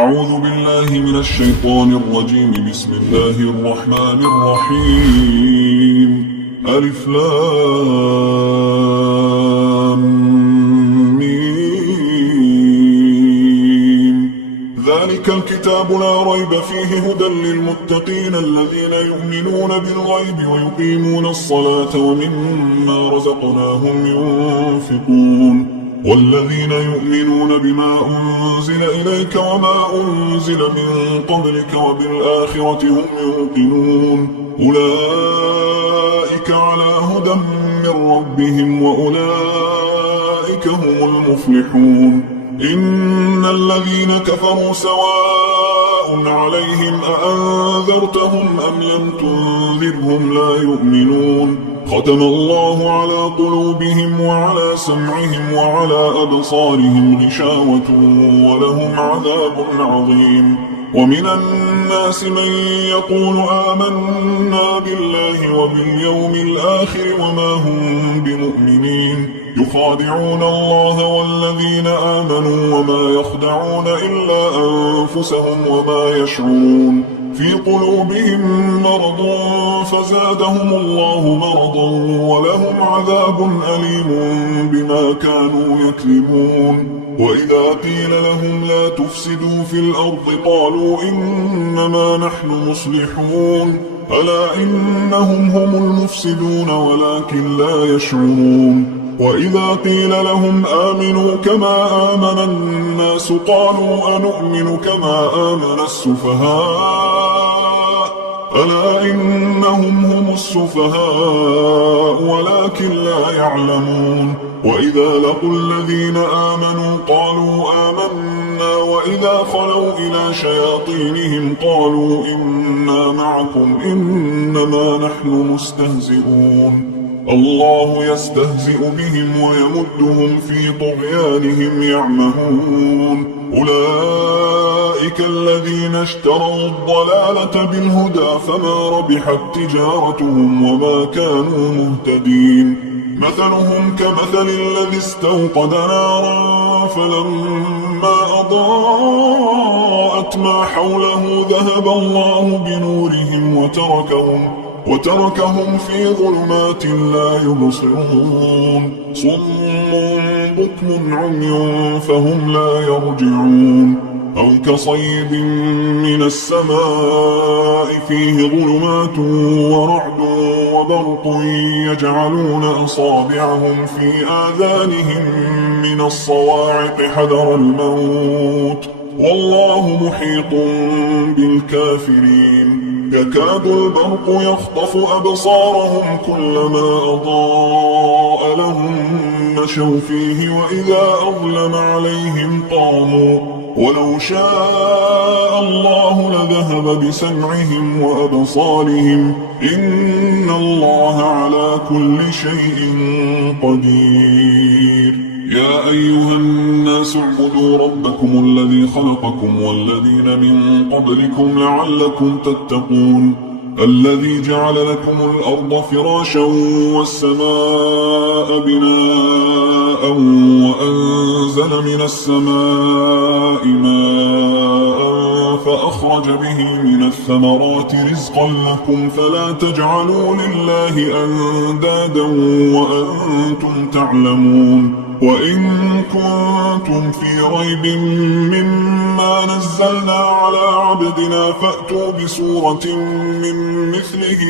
أعوذ بالله من الشيطان الرجيم. بسم الله الرحمن الرحيم. ألف لام ميم. ذلك الكتاب لا ريب فيه هدى للمتقين الذين يؤمنون بالغيب ويقيمون الصلاة ومما رزقناهم ينفقون والذين يؤمنون بما أنزل إليك وما أنزل من قبلك وبالآخرة هم يوقنون أولئك على هدى من ربهم وأولئك هم المفلحون. إن الذين كفروا سواء عليهم أأنذرتهم أم لم تنذرهم لا يؤمنون. ختم الله على قلوبهم وعلى سمعهم وعلى أبصارهم غشاوة ولهم عذاب عظيم. ومن الناس من يقول آمنا بالله وباليوم الآخر وما هم بمؤمنين يخادعون الله والذين آمنوا وما يخدعون إلا أنفسهم وما يشعرون. في قلوبهم مرض فزادهم الله مرضا ولهم عذاب أليم بما كانوا يكذبون. وإذا قيل لهم لا تفسدوا في الأرض قالوا إنما نحن مصلحون ألا إنهم هم المفسدون ولكن لا يشعرون. وإذا قيل لهم آمنوا كما آمن الناس قالوا أنؤمن كما آمن السفهاء ألا إنهم هم السفهاء ولكن لا يعلمون. وإذا لقوا الذين آمنوا قالوا آمنا وإذا خلوا إلى شياطينهم قالوا إنا معكم إنما نحن مستهزئون. الله يستهزئ بهم ويمدهم في طغيانهم يعمهون. أولئك الذين اشتروا الضلالة بالهدى فما ربحت تجارتهم وما كانوا مهتدين. مثلهم كمثل الذي استوقد نارا فلما أضاءت ما حوله ذهب الله بنورهم وتركهم في ظلمات لا يبصرون. صم بكم عمي فهم لا يرجعون. أو كصيب من السماء فيه ظلمات ورعد وبرق يجعلون أصابعهم في آذانهم من الصواعق حذر الموت والله محيط بالكافرين. يكاد البرق يخطف أبصارهم كلما أضاء لهم مشوا فيه وإذا أظلم عليهم قاموا ولو شاء الله لذهب بسمعهم وأبصارهم إن الله على كل شيء قدير. يا أيها الناس اعبدوا ربكم الذي خلقكم والذين من قبلكم لعلكم تتقون. الذي جعل لكم الأرض فراشا والسماء بناء وأنزل من السماء ماء فأخرج به من الثمرات رزقا لكم فلا تجعلوا لله أندادا وأنتم تعلمون. وإن كنتم في ريب مما نزلنا على عبدنا فأتوا بسورة من مثله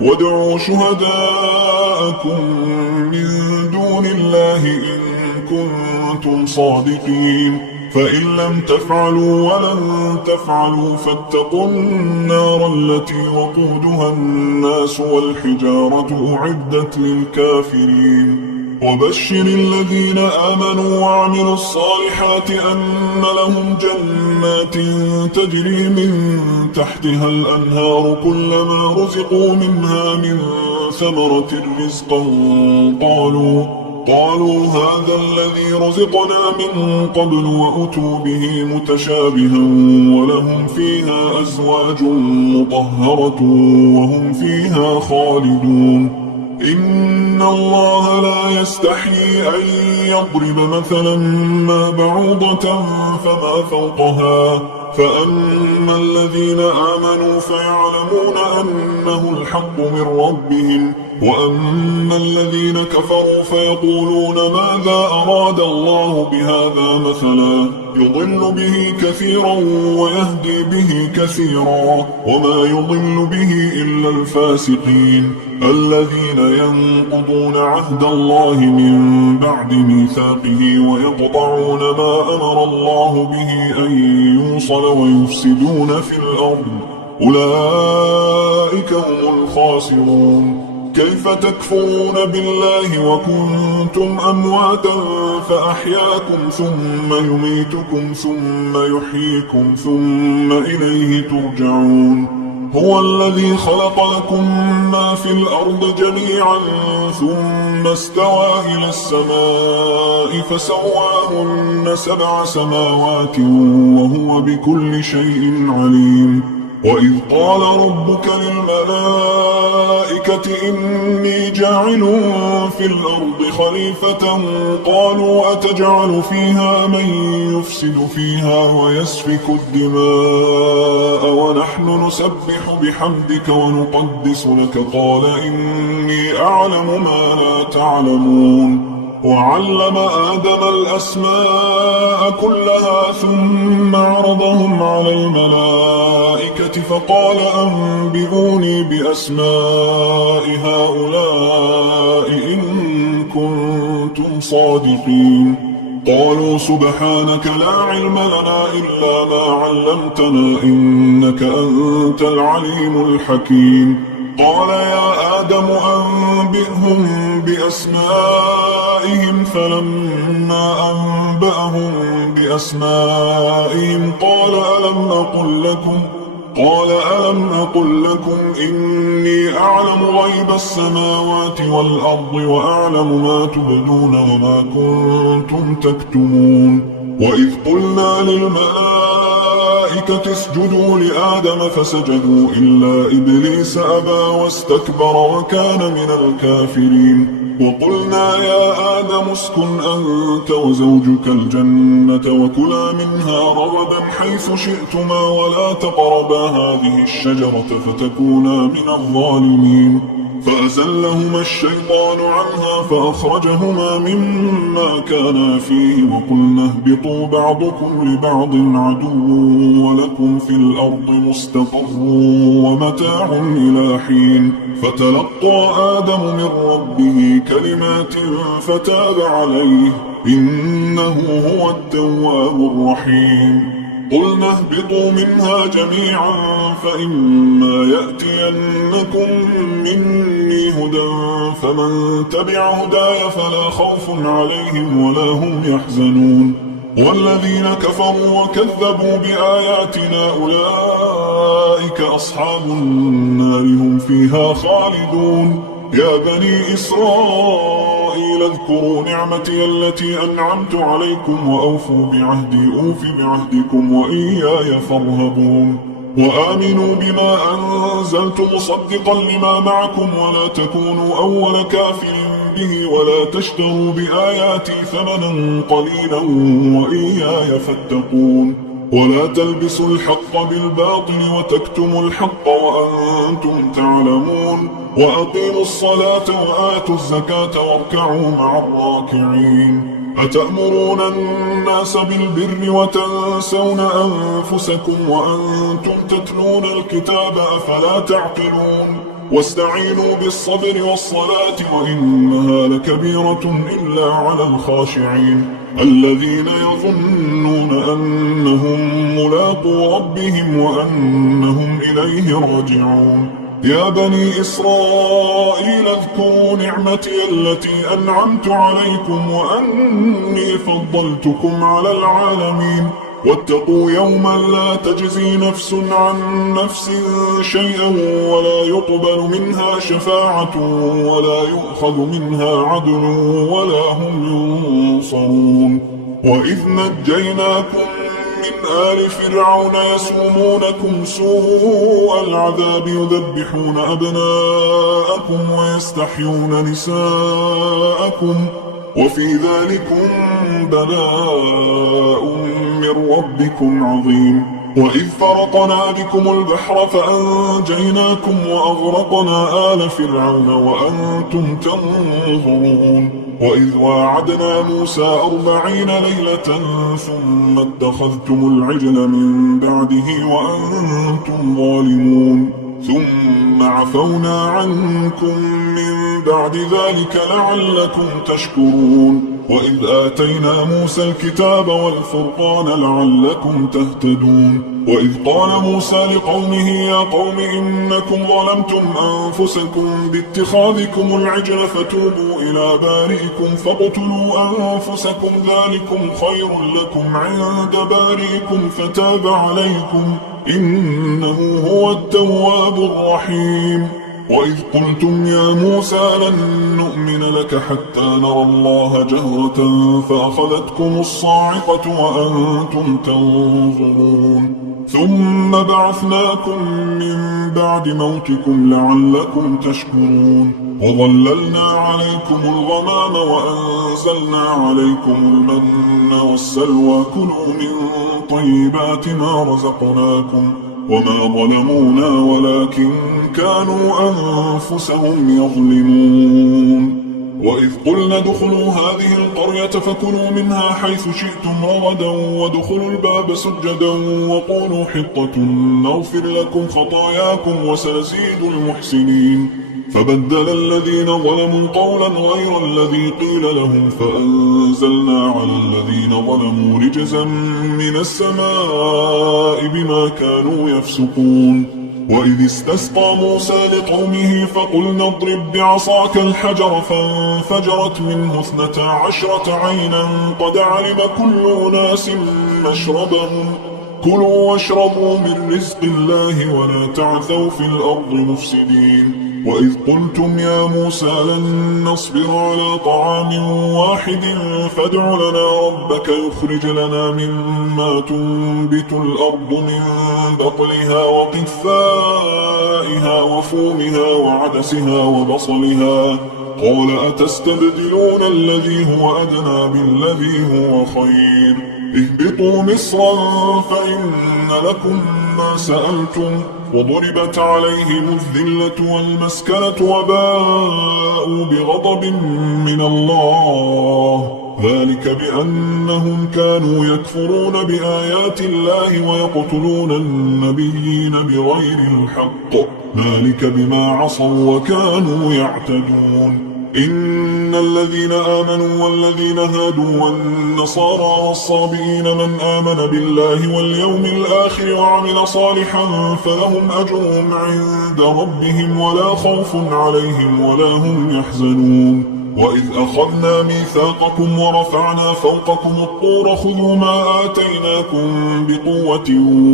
وادعوا شهداءكم من دون الله إن كنتم صادقين. فإن لم تفعلوا ولن تفعلوا فاتقوا النار التي وقودها الناس والحجارة أعدت للكافرين. وبشر الذين آمنوا وعملوا الصالحات أن لهم جنات تجري من تحتها الأنهار كلما رزقوا منها من ثمرة رزقا قالوا هذا الذي رزقنا من قبل وأتوا به متشابها ولهم فيها أزواج مطهرة وهم فيها خالدون. إن الله لا يستحيي أن يضرب مثلا ما بعوضة فما فوقها فأما الذين آمنوا فيعلمون أنه الحق من ربهم وأما الذين كفروا فيقولون ماذا أراد الله بهذا مثلا يضل به كثيرا ويهدي به كثيرا وما يضل به إلا الفاسقين الذين ينقضون عهد الله من بعد ميثاقه ويقطعون ما أمر الله به أن يوصل ويفسدون في الأرض أولئك هم الخاسرون كيف تكفرون بالله وكنتم أمواتا فأحياكم ثم يميتكم ثم يحييكم ثم إليه ترجعون هو الذي خلق لكم ما في الأرض جميعا ثم استوى إلى السماء فسواهن 7 سماوات وهو بكل شيء عليم وإذ قال ربك للملائكة إني جاعل في الأرض خليفة قالوا أتجعل فيها من يفسد فيها ويسفك الدماء ونحن نسبح بحمدك ونقدس لك قال إني أعلم ما لا تعلمون وعلم آدم الأسماء كلها ثم عرضهم على الملائكة فقال أنبئوني بأسماء هؤلاء إن كنتم صادقين قالوا سبحانك لا علم لنا إلا ما علمتنا إنك أنت العليم الحكيم قال يا آدم أنبئهم بأسمائهم فلما أنبأهم بأسمائهم قال ألم أقل لكم إني أعلم غيب السماوات والأرض وأعلم ما تبدون وما كنتم تكتمون وإذ قلنا للملائكة اسجدوا لآدم فسجدوا إلا إبليس أبى واستكبر وكان من الكافرين وقلنا يا آدم اسكن أنت وزوجك الجنة وكلا منها رغدا حيث شئتما ولا تقربا هذه الشجرة فتكونا من الظالمين فأزلهما الشيطان عنها فأخرجهما مما كانا فيه وقلنا اهبطوا بعضكم لبعض عدو ولكم في الأرض مستقر ومتاع إلى حين فتلقى آدم من ربه كلمات فتاب عليه إنه هو التواب الرحيم قلنا اهبطوا منها جميعا فإما يأتينكم مني هدى فمن تبع هداي فلا خوف عليهم ولا هم يحزنون والذين كفروا وكذبوا بآياتنا أولئك أصحاب النار هم فيها خالدون يا بني إسرائيل اذكروا نعمتي التي أنعمت عليكم وأوفوا بعهدي أوف بعهدكم وإياي فارهبون وآمنوا بما أنزلت مصدقا لما معكم ولا تكونوا أول كافر به ولا تشتروا بآياتي ثمنا قليلا وإياي فاتقون ولا تلبسوا الحق بالباطل وتكتموا الحق وأنتم تعلمون وأقيموا الصلاة وآتوا الزكاة واركعوا مع الراكعين أتأمرون الناس بالبر وتنسون أنفسكم وأنتم تتلون الكتاب أفلا تعقلون واستعينوا بالصبر والصلاة وإنها لكبيرة إلا على الخاشعين الذين يظنون أنهم ملاقو ربهم وأنهم إليه راجعون يا بني إسرائيل اذكروا نعمتي التي أنعمت عليكم وأني فضلتكم على العالمين واتقوا يوما لا تجزي نفس عن نفس شيئا ولا يقبل منها شفاعة ولا يؤخذ منها عدل ولا هم ينصرون وإذ نجيناكم من آل فرعون يسومونكم سوء العذاب يذبحون أبناءكم ويستحيون نساءكم وفي ذلكم بلاء من ربكم عظيم. وإذ فرقنا بكم البحر فأنجيناكم وأغرقنا آل فرعون وأنتم تنظرون. وإذ واعدنا موسى 40 ليلة ثم اتخذتم العجل من بعده وأنتم ظالمون ثم عفونا عنكم من بعد ذلك لعلكم تشكرون. وإذ آتينا موسى الكتاب والفرقان لعلكم تهتدون. وإذ قال موسى لقومه يا قوم إنكم ظلمتم أنفسكم باتخاذكم العجل فتوبوا إلى بارئكم فاقتلوا أنفسكم ذلكم خير لكم عند بارئكم فتاب عليكم إنه هو التواب الرحيم. وإذ قلتم يا موسى لن نؤمن لك حتى نرى الله جهرة فأخذتكم الصاعقة وأنتم تنظرون ثم بعثناكم من بعد موتكم لعلكم تشكرون. وظللنا عليكم الغمام وأنزلنا عليكم المن والسلوى كلوا من طيبات ما رزقناكم وما ظلمونا ولكن كانوا أنفسهم يظلمون. وإذ قلنا ادخلوا هذه القرية فكلوا منها حيث شئتم رغدا وادخلوا الباب سجدا وقولوا حطة نغفر لكم خطاياكم وسنزيد المحسنين. فبدل الذين ظلموا قولا غير الذي قيل لهم فأنزلنا على الذين ظلموا رجزا من السماء بما كانوا يفسقون. وإذ استسقى موسى لقومه فقلنا اضرب بعصاك الحجر فانفجرت منه 12 عينا قد علم كل أناس مشربهم كلوا واشربوا من رزق الله ولا تعثوا في الأرض مفسدين. وإذ قلتم يا موسى لن نصبر على طعام واحد فادع لنا ربك يخرج لنا مما تنبت الأرض من بقلها وقثائها وفومها وعدسها وبصلها قال أتستبدلون الذي هو أدنى بالذي هو خير اهبطوا مصرا فإن لكم ما سألتم وضربت عليهم الذلة والمسكنة وباءوا بغضب من الله ذلك بأنهم كانوا يكفرون بآيات الله ويقتلون النبيين بغير الحق ذلك بما عصوا وكانوا يعتدون. إن الذين آمنوا والذين هادوا والنصارى والصابئين من آمن بالله واليوم الآخر وعمل صالحا فلهم أجرهم عند ربهم ولا خوف عليهم ولا هم يحزنون. وإذ أخذنا ميثاقكم ورفعنا فوقكم الطور خذوا ما آتيناكم بقوة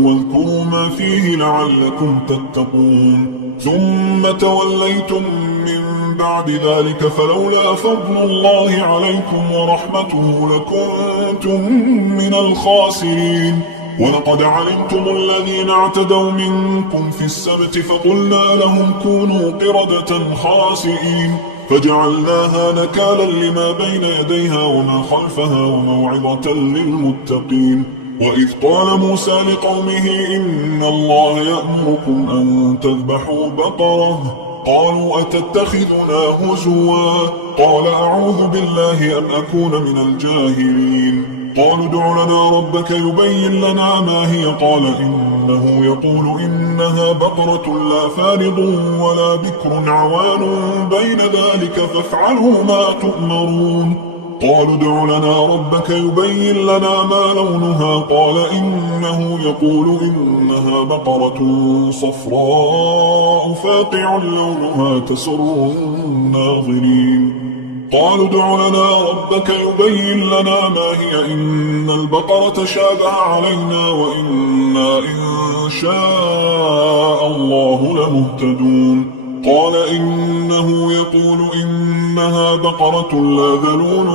واذكروا ما فيه لعلكم تتقون ثم توليتم من بعد ذلك فلولا فضل الله عليكم ورحمته لكنتم من الخاسرين. ولقد علمتم الذين اعتدوا منكم في السبت فقلنا لهم كونوا قردة خاسئين فجعلناها نكالا لما بين يديها وما خلفها وموعظة للمتقين. وإذ قال موسى لقومه إن الله يأمركم أن تذبحوا بقرة قالوا أتتخذنا هزوا قال أعوذ بالله أن أكون من الجاهلين. قالوا ادع لنا ربك يبين لنا ما هي قال إنه يقول إنها بقرة لا فارض ولا بكر عوان بين ذلك فافعلوا ما تؤمرون. قالوا ادع لنا ربك يبين لنا ما لونها قال إنه يقول إنها بقرة صفراء فاقع لونها تسر الناظرين. قالوا ادع لنا ربك يبين لنا ما هي إن البقرة شابه علينا وإنا إن شاء الله لمهتدون. قال إنه يقول إنها بقرة بقرة لا ذلول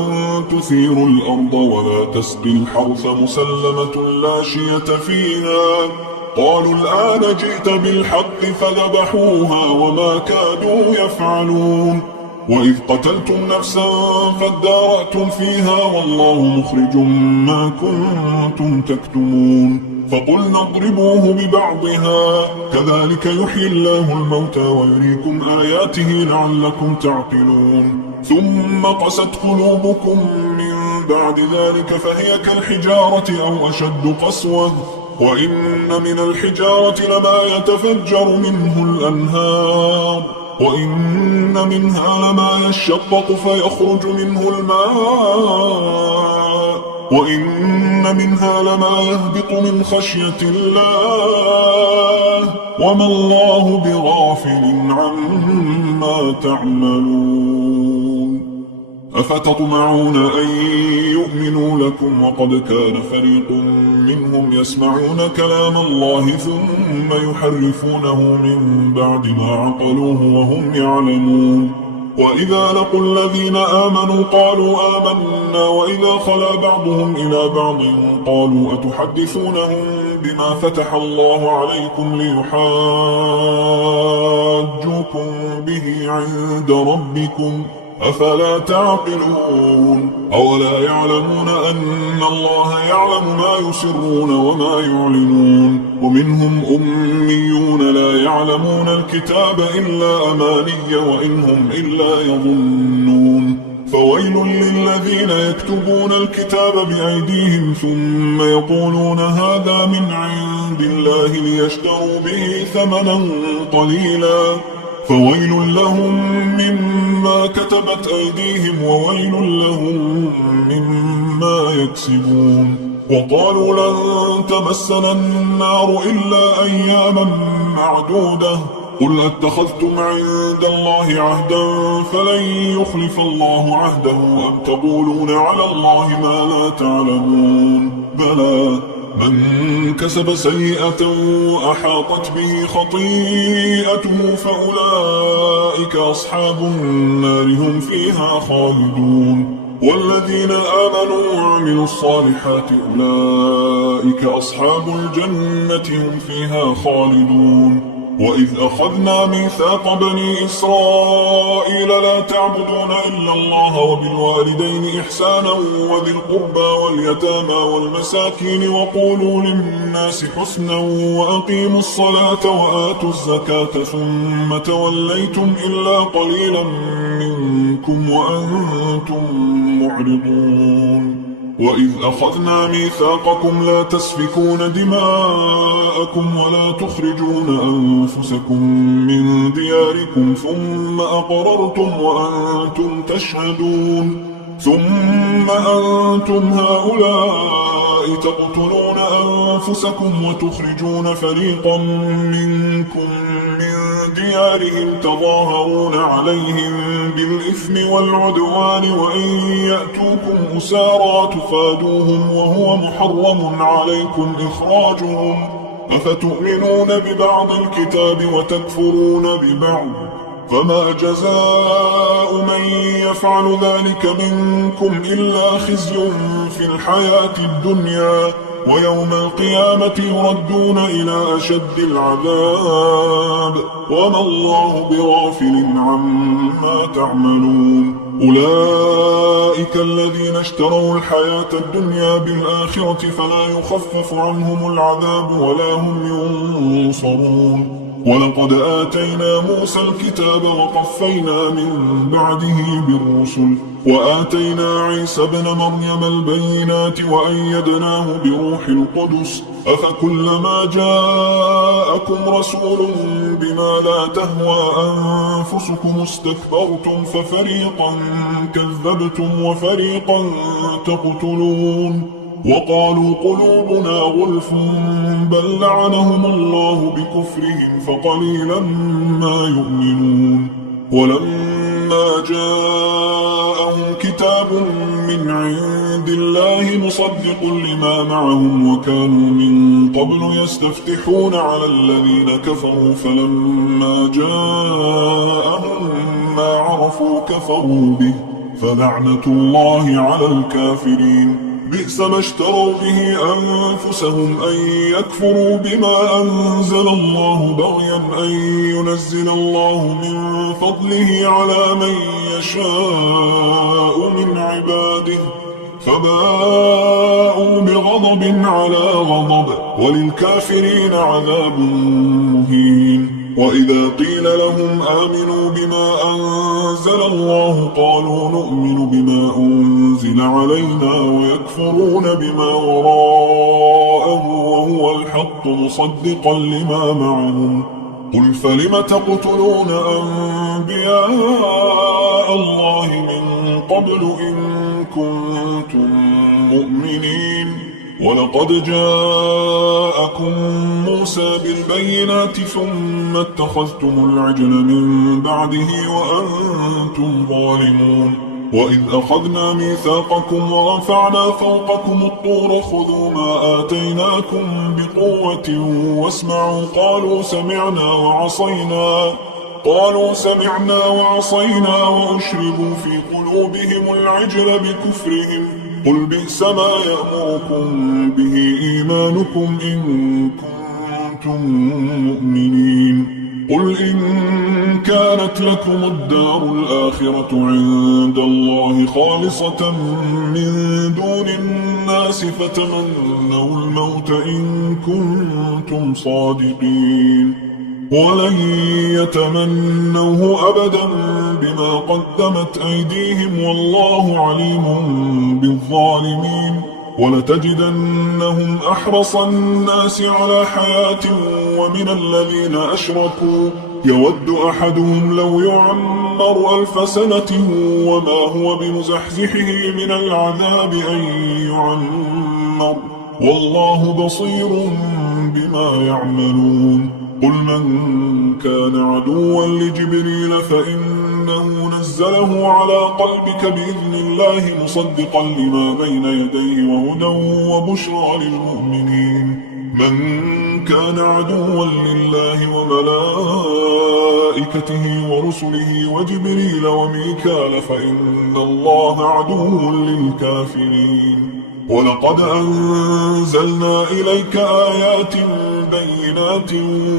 تثير الأرض ولا تسقي الحرث مسلمة لا شية فيها قالوا الآن جئت بالحق فذبحوها وما كادوا يفعلون وإذ قتلتم نفسا فادارأتم فيها والله مخرج ما كنتم تكتمون فقلنا اضربوه ببعضها كذلك يحيي الله الموتى ويريكم آياته لعلكم تعقلون ثم قست قلوبكم من بعد ذلك فهي كالحجارة أو أشد قسوة وإن من الحجارة لما يتفجر منه الأنهار وإن منها لما يشقق فيخرج منه الماء وإن منها لما يهبط من خشية الله وما الله بغافل عما تعملون أفتطمعون أن يؤمنوا لكم وقد كان فريق منهم يسمعون كلام الله ثم يحرفونه من بعد ما عقلوه وهم يعلمون وإذا لقوا الذين آمنوا قالوا آمنا وإذا خلا بعضهم إلى بعض قالوا أتحدثونهم بما فتح الله عليكم ليحاجوكم به عند ربكم أفلا تعقلون أولا يعلمون أن الله يعلم ما يسرون وما يعلنون ومنهم أميون لا يعلمون الكتاب إلا أماني وإنهم إلا يظنون فويل للذين يكتبون الكتاب بأيديهم ثم يقولون هذا من عند الله ليشتروا به ثمنا قليلا فويل لهم مما كتبت أيديهم وويل لهم مما يكسبون وقالوا لن تمسنا النار إلا أياما معدودة قل اتخذتم عند الله عهدا فلن يخلف الله عهده أم تقولون على الله ما لا تعلمون بلى من كسب سيئة أحاطت به خطيئته فأولئك أصحاب النار هم فيها خالدون والذين آمنوا وعملوا الصالحات أولئك أصحاب الجنة هم فيها خالدون وإذ أخذنا ميثاق بني إسرائيل لا تعبدون إلا الله وبالوالدين إحسانا وذي القربى واليتامى والمساكين وقولوا للناس حسنا وأقيموا الصلاة وآتوا الزكاة ثم توليتم إلا قليلا منكم وأنتم معرضون وإذ أخذنا ميثاقكم لا تسفكون دماءكم ولا تخرجون أنفسكم من دياركم ثم أقررتم وأنتم تشهدون ثم أنتم هؤلاء تقتلون أنفسكم وتخرجون فريقا منكم من ديارهم تظاهرون عليهم بالإثم والعدوان وإن يأتوكم أسارى تفادوهم وهو محرم عليكم إخراجهم أفتؤمنون ببعض الكتاب وتكفرون ببعض فما جزاء من يفعل ذلك منكم إلا خزي في الحياة الدنيا ويوم القيامة يردون إلى أشد العذاب وما الله بغافل عما تعملون أولئك الذين اشتروا الحياة الدنيا بالآخرة فلا يخفف عنهم العذاب ولا هم ينصرون ولقد آتينا موسى الكتاب وقفينا من بعده بالرسل وآتينا عيسى ابن مريم البينات وأيدناه بروح القدس أفكلما جاءكم رسول بما لا تهوى أنفسكم استكبرتم ففريقا كذبتم وفريقا تقتلون وقالوا قلوبنا غلف بل لعنهم الله بكفرهم فقليلا ما يؤمنون ولما جاءهم كتاب من عند الله مصدق لما معهم وكانوا من قبل يستفتحون على الذين كفروا فلما جاءهم ما عرفوا كفروا به فلعنة الله على الكافرين. بئس ما اشتروا به أنفسهم أن يكفروا بما أنزل الله بغيا أن ينزل الله من فضله على من يشاء من عباده، فباءوا بغضب على غضب، وللكافرين عذاب مهين. وإذا قيل لهم آمنوا بما أنزل الله قالوا نؤمن بما أنزل علينا ويكفرون بما وراءه وهو الحق مصدقا لما معهم. قل فلم تقتلون أنبياء الله من قبل إن كنتم مؤمنين؟ ولقد جاءكم موسى بالبينات ثم اتخذتم العجل من بعده وأنتم ظالمون. وإذ أخذنا ميثاقكم ورفعنا فوقكم الطور خذوا ما آتيناكم بقوة واسمعوا قالوا سمعنا وعصينا وأشربوا في قلوبهم العجل بكفرهم. قل بئس ما يأمركم به إيمانكم إن كنتم مؤمنين. قل إن كانت لكم الدار الآخرة عند الله خالصة من دون الناس فتمنوا الموت إن كنتم صادقين، ولن يتمنوه أبدا بما قدمت أيديهم والله عليم بالظالمين. ولتجدنهم أحرص الناس على حياة ومن الذين أشركوا يود أحدهم لو يعمر 1000 سنة وما هو بمزحزحه من العذاب أن يعمر والله بصير بما يعملون. قل من كان عدوا لجبريل فإنه نزله على قلبك بإذن الله مصدقا لما بين يديه وهدى وبشرى للمؤمنين. من كان عدوا لله وملائكته ورسله وجبريل وميكال فإن الله عدو للكافرين. ولقد أنزلنا إليك آيات بينات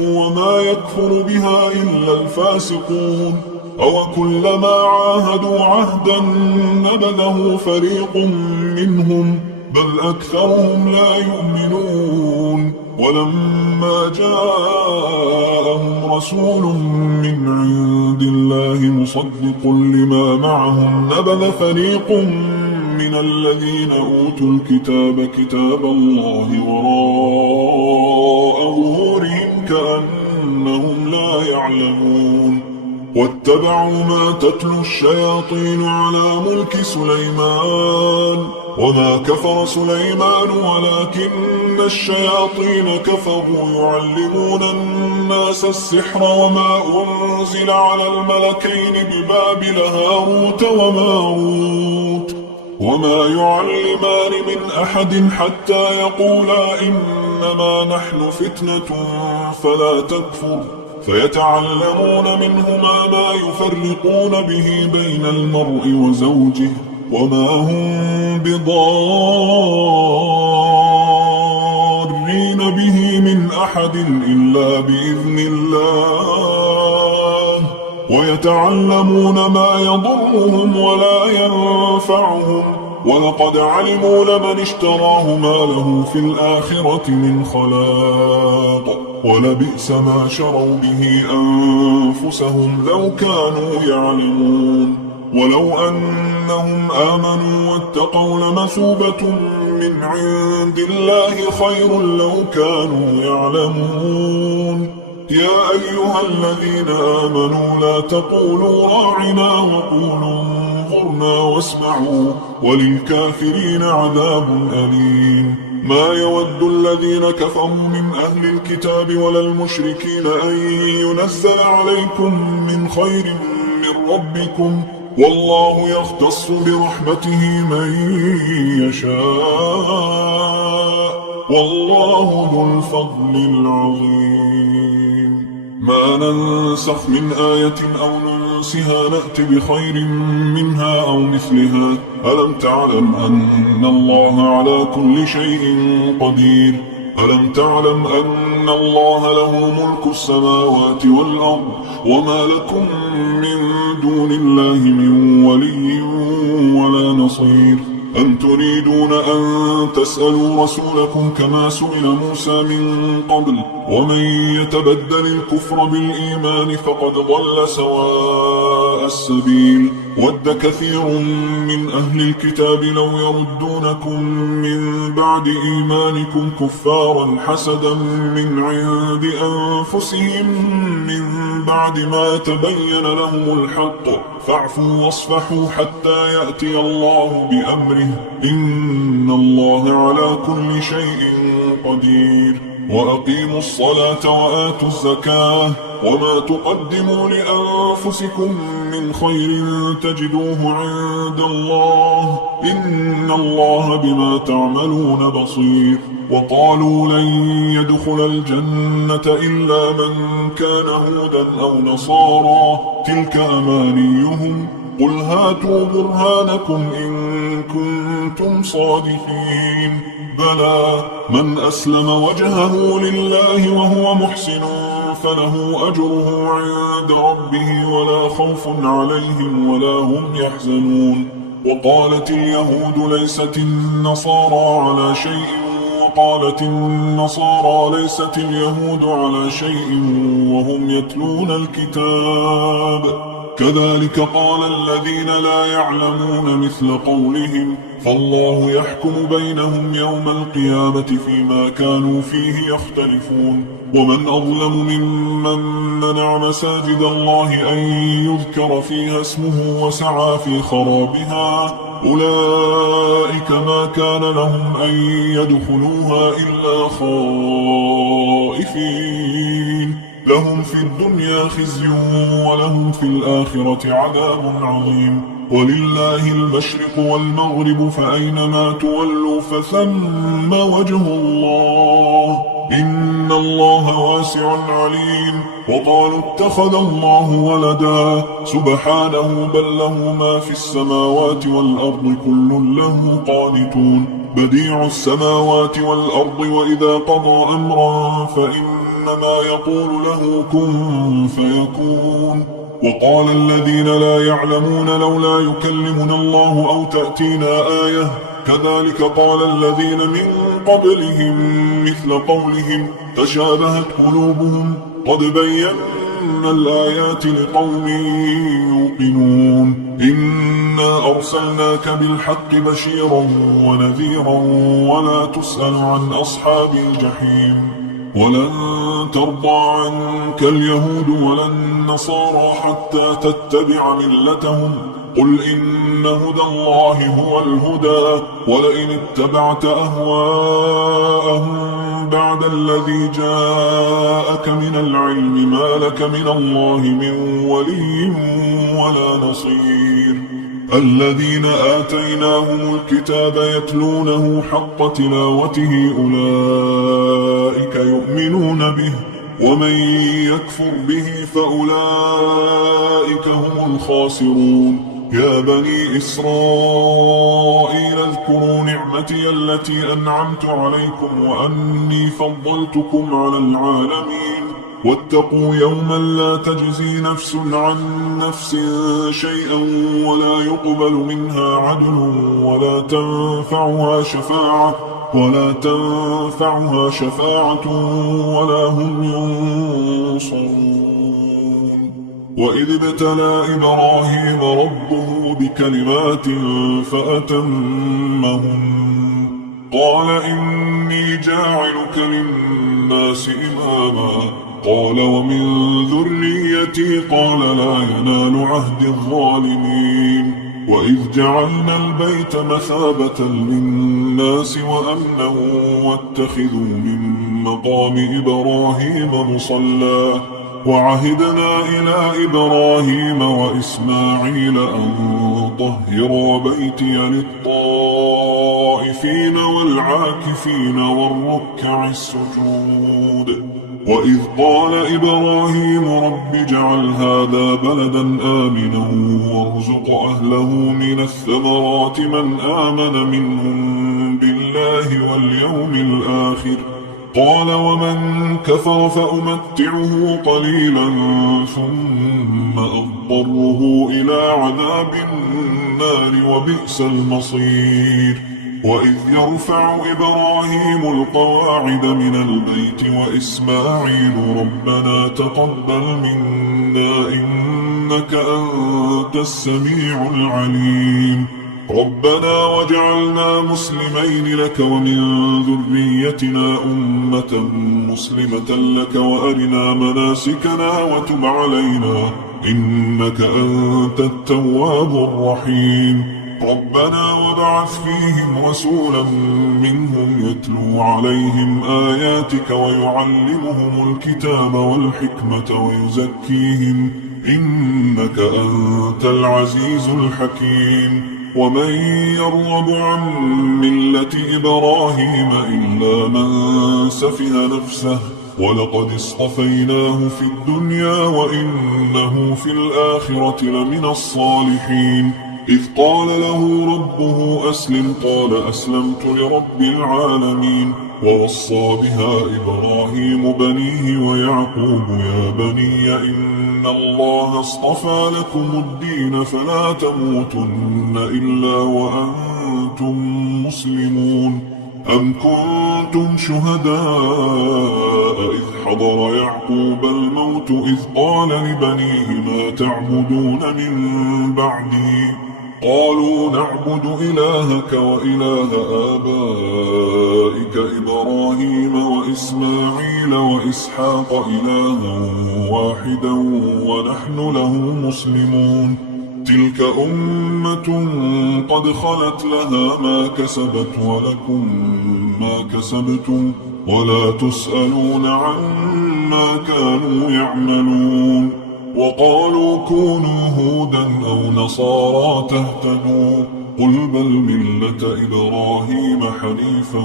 وما يكفر بها إلا الفاسقون. أوكلما عاهدوا عهدا نبذه فريق منهم بل أكثرهم لا يؤمنون. ولما جاءهم رسول من عند الله مصدق لما معهم نبذ فريق من الذين أوتوا الكتاب كتاب الله وراء ظهورهم كأنهم لا يعلمون. واتبعوا ما تتلو الشياطين على ملك سليمان وما كفر سليمان ولكن الشياطين كفروا يعلمون الناس السحر وما أنزل على الملكين ببابل هاروت وماروت وما يعلمان من أحد حتى يقولا إنما نحن فتنة فلا تكفر فيتعلمون منهما ما يفرقون به بين المرء وزوجه وما هم بضارين به من أحد إلا بإذن الله ويتعلمون ما يضرهم ولا ينفعهم ولقد علموا لمن اشتراه ما له في الآخرة من خلاق ولبئس ما شروا به أنفسهم لو كانوا يعلمون. ولو أنهم آمنوا واتقوا لمثوبة من عند الله خير لو كانوا يعلمون. يا أيها الذين آمنوا لا تقولوا راعنا وقولوا انظرنا واسمعوا وللكافرين عذاب أليم. ما يود الذين كفروا من أهل الكتاب ولا المشركين أن ينزل عليكم من خير من ربكم والله يختص برحمته من يشاء والله ذو الفضل العظيم. ما ننسخ من آية أو أنفسها نأت بخير منها أو مثلها ألم تعلم أن الله على كل شيء قدير ألم تعلم أن الله له ملك السماوات والأرض وما لكم من دون الله من ولي ولا نصير أم تريدون أن تسألوا رسولكم كما سئل موسى من قبل ومن يتبدل الكفر بالإيمان فقد ضل سواء السبيل ود كثير من أهل الكتاب لو يردونكم من بعد إيمانكم كفارا حسدا من عند أنفسهم من بعد ما تبين لهم الحق فاعفوا واصفحوا حتى يأتي الله بأمره إن الله على كل شيء قدير وأقيموا الصلاة وآتوا الزكاة وما تقدموا لأنفسكم من خير تجدوه عند الله إن الله بما تعملون بصير وقالوا لن يدخل الجنة إلا من كان هودا أو نصارى تلك أمانيهم قل هاتوا برهانكم إن كنتم صادقين بلى من أسلم وجهه لله وهو محسن فله أجره عند ربه ولا خوف عليهم ولا هم يحزنون وقالت اليهود ليست النصارى على شيء وقالت النصارى ليست اليهود على شيء وهم يتلون الكتاب كذلك قال الذين لا يعلمون مثل قولهم فالله يحكم بينهم يوم القيامة فيما كانوا فيه يختلفون ومن أظلم ممن منع مساجد الله أن يذكر فيها اسمه وسعى في خرابها أولئك ما كان لهم أن يدخلوها إلا خائفين لهم في الدنيا خزي ولهم في الآخرة عذاب عظيم ولله المشرق والمغرب فأينما تولوا فثم وجه الله إن الله واسع عليم وقالوا اتخذ الله ولدا سبحانه بل له ما في السماوات والأرض كل له قانتون بديع السماوات والأرض وإذا قضى أمرا فإنما يقول له كن فيكون وقال الذين لا يعلمون لولا يكلمنا الله أو تأتينا آية كذلك قال الذين من قبلهم مثل قولهم تشابهت قلوبهم قد بينا الآيات لقوم يوقنون إنا أرسلناك بالحق بشيرا ونذيرا ولا تسأل عن أصحاب الجحيم ولن ترضى عنك اليهود ولا النصارى حتى تتبع ملتهم قل إن هدى الله هو الهدى ولئن اتبعت أهواءهم بعد الذي جاءك من العلم ما لك من الله من ولي ولا نصير الذين آتيناهم الكتاب يتلونه حق تلاوته أولئك يؤمنون به ومن يكفر به فأولئك هم الخاسرون يا بني إسرائيل اذكروا نعمتي التي أنعمت عليكم وأني فضلتكم على العالمين واتقوا يوما لا تجزي نفس عن نفس شيئا ولا يقبل منها عدل ولا تنفعها شفاعة ولا هم ينصرون وإذ ابتلى إبراهيم ربه بكلمات فأتمهن قال إني جاعلك للناس إماما قال ومن ذريتي قال لا ينال عهد الظالمين وإذ جعلنا البيت مثابة للناس وأمنا واتخذوا من مقام إبراهيم مصلى وعهدنا إلى إبراهيم وإسماعيل أن طهرا بيتي للطائفين الطائفين والعاكفين والركع السجود. وإذ قال إبراهيم رب اجعل هذا بلدا آمنا وارزق أهله من الثمرات من آمن منهم بالله واليوم الآخر. قال ومن كفر فأمتعه قليلا ثم أضطره إلى عذاب النار وبئس المصير. وإذ يرفع إبراهيم القواعد من البيت وإسماعيل ربنا تقبل منا إنك أنت السميع العليم. ربنا واجعلنا مسلمين لك ومن ذريتنا أمة مسلمة لك وأرنا مناسكنا وتب علينا إنك أنت التواب الرحيم. ربنا وابعث فيهم رسولا منهم يتلو عليهم آياتك ويعلمهم الكتاب والحكمة ويزكيهم إنك أنت العزيز الحكيم. ومن يرغب عن ملة إبراهيم إلا من سفه نفسه ولقد اصطفيناه في الدنيا وإنه في الآخرة لمن الصالحين. إذ قال له ربه أسلم قال أسلمت لرب العالمين. ووصى بها إبراهيم بنيه ويعقوب يا بني إن الله اصطفى لكم الدين فلا تموتن إلا وأنتم مسلمون. أم كنتم شهداء إذ حضر يعقوب الموت إذ قال لبنيه ما تعبدون من بعدي قالوا نعبد إلهك وإله آبائك إبراهيم وإسماعيل وإسحاق إلها واحدا ونحن له مسلمون. تلك أمة قد خلت لها ما كسبت ولكم ما كسبتم ولا تسألون عما كانوا يعملون. وقالوا كونوا هودا أو نصارى تهتدوا قل بل ملة إبراهيم حنيفا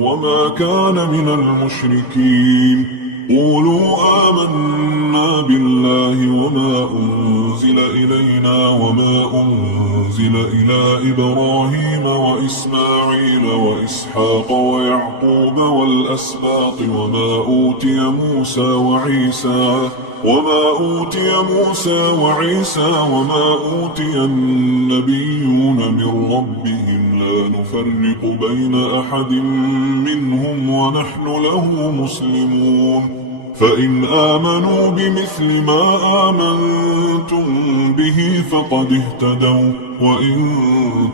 وما كان من المشركين. قولوا آمنا بالله وما أنزل إلينا وما أنزل إلى إبراهيم وإسماعيل وإسحاق ويعقوب والأسباط وما أوتي موسى وعيسى وما أوتي النبيون من ربهم لا نفرق بين أحد منهم ونحن له مسلمون. فإن آمنوا بمثل ما آمنتم به فقد اهتدوا وإن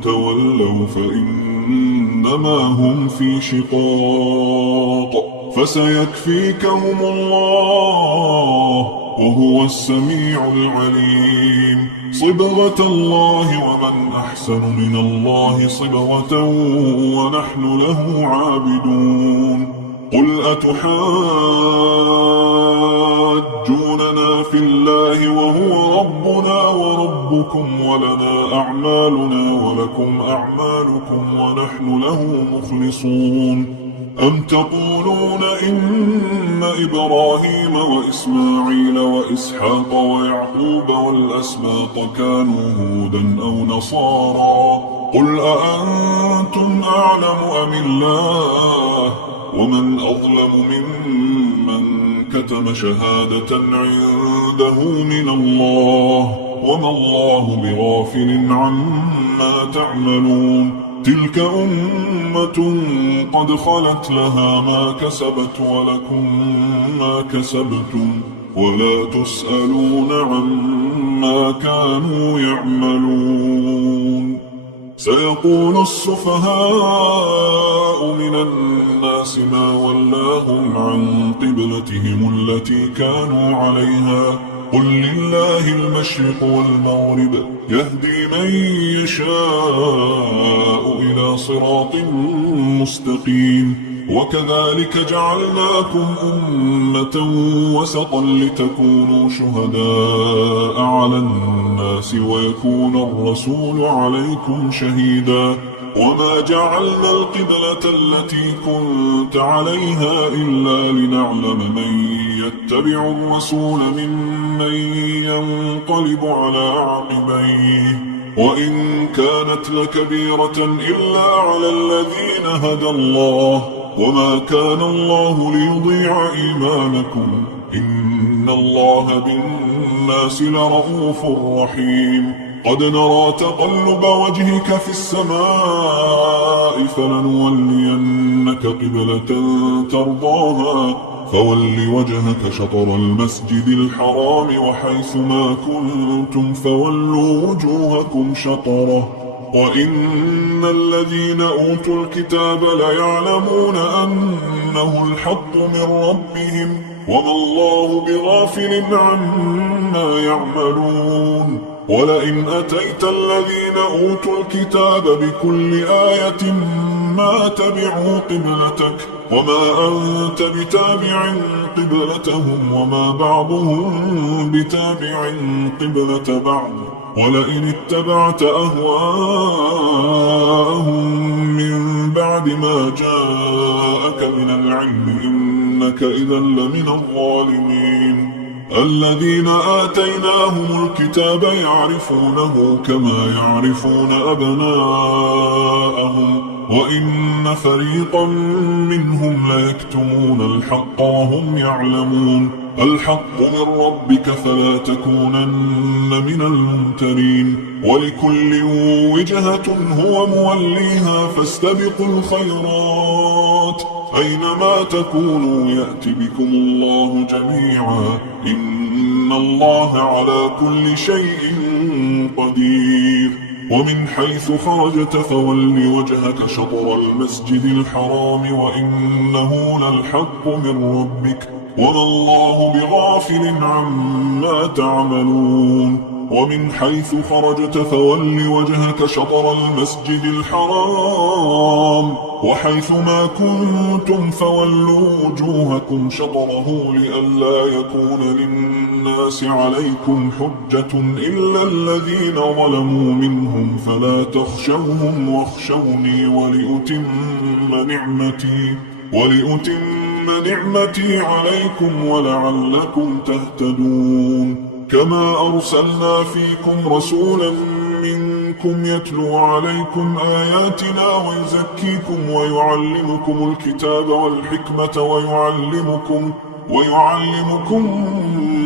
تولوا فإنما هم في شقاق فسيكفيكهم الله وهو السميع العليم. صبغة الله ومن أحسن من الله صبغة ونحن له عابدون. قل أتحاجوننا في الله وهو ربنا وربكم ولنا أعمالنا ولكم أعمالكم ونحن له مخلصون. أم تقولون إن إبراهيم وإسماعيل وإسحاق ويعقوب والأسباط كانوا هودا أو نصارى قل أأنتم أعلم أم الله ومن أظلم ممن كتم شهادة عنده من الله وما الله بغافل عما تعملون. تلك أمة قد خلت لها ما كسبت ولكم ما كسبتم ولا تسألون عما كانوا يعملون. سيقول السفهاء من الناس ما ولاهم عن قبلتهم التي كانوا عليها قل لله المشرق والمغرب يهدي من يشاء إلى صراط مستقيم. وكذلك جعلناكم أمة وسطا لتكونوا شهداء على الناس ويكون الرسول عليكم شهيدا وما جعلنا القبلة التي كنت عليها إلا لنعلم من يتبع الرسول ممن ينقلب على عقبيه وإن كانت لكبيرة إلا على الذين هدى الله وما كان الله ليضيع إيمانكم إن الله بالناس لرؤوف رحيم قد نرى تقلب وجهك في السماء فلنولينك قبلة ترضاها فول وجهك شطر المسجد الحرام وحيث ما كنتم فولوا وجوهكم شطره وإن الذين أوتوا الكتاب ليعلمون أنه الحق من ربهم وما الله بغافل عما يعملون ولئن أتيت الذين أوتوا الكتاب بكل آية ما تبعوا قبلتك وما أنت بتابع قبلتهم وما بعضهم بتابع قبلة بعض ولئن اتبعت أهواءهم من بعد ما جاءك من العلم إنك إذا لمن الظالمين الذين آتيناهم الكتاب يعرفونه كما يعرفون أبناءهم وإن فريقا منهم ليكتمون الحق وهم يعلمون الحق من ربك فلا تكونن من الممترين ولكل وجهة هو موليها فاستبقوا الخيرات أينما تكونوا يأت بكم الله جميعا إن الله على كل شيء قدير ومن حيث خرجت فول وجهك شطر المسجد الحرام وإنه للحق من ربك وما الله بغافل عما تعملون ومن حيث خرجت فول وجهك شطر المسجد الحرام وحيث ما كنتم فولوا وجوهكم شطره لئلا يكون للناس عليكم حجة إلا الذين ظلموا منهم فلا تخشوهم واخشوني ولأتم نعمتي عليكم ولعلكم تهتدون كما أرسلنا فيكم رسولا منكم يتلو عليكم آياتنا ويزكيكم ويعلمكم الكتاب والحكمة ويعلمكم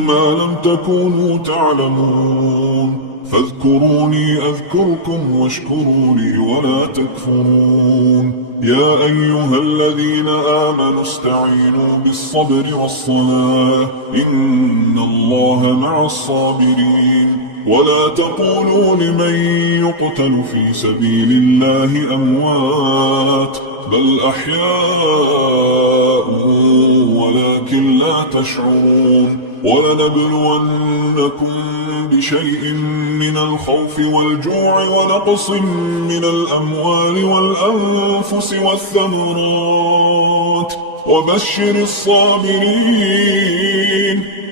ما لم تكونوا تعلمون فاذكروني أذكركم واشكروا لي ولا تكفرون يا أيها الذين آمنوا استعينوا بالصبر والصلاة إن الله مع الصابرين ولا تقولوا لمن يقتل في سبيل الله أموات بل أحياء ولكن لا تشعرون ولنبلونكم بشيء من الخوف والجوع ونقص من الأموال والأنفس والثمرات وبشر الصابرين